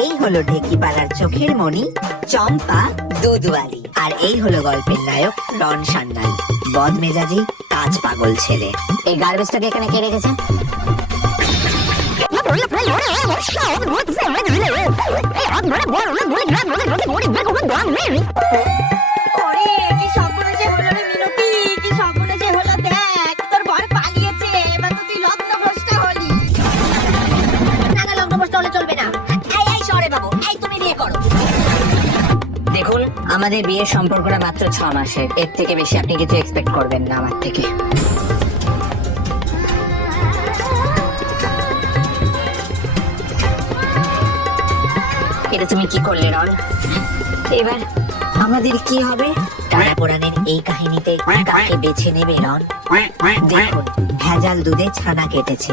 এই হলো ঢেকিপাড়ার চোখের মণি চম্পা দুধওয়ালি। আর এই হলো গল্পের নায়ক রন সান্যাল, বদমেজাজি কাজ পাগল ছেলে। এই গার্বেজটাকে এখানে কে রেখেছে? ওরে কি স্বপ্ন যে হলো রে মিনতি, কি স্বপ্ন যে হলো দেখ, তোর বর পালিয়েছে, এবার তো তুই লগ্নভ্রষ্ট হলি। না না, লগ্নভ্রষ্ট হলে চলবে না। এই সরে বাবু, এই তুমি বিয়ে করো। দেখুন, আমাদের বিয়ের সম্পর্কটা মাত্র 6 মাসের, এর থেকে বেশি আপনি কিছু এক্সপেক্ট করবেন না আমার থেকে। এটা তুমি কি করলে রন? এবার আমাদের কি হবে? টানা পোড়ানের এই কাহিনীতে কাকে বেছে নেবে রন? দেখুন, ভেজাল দুধে ছানা কেটেছে,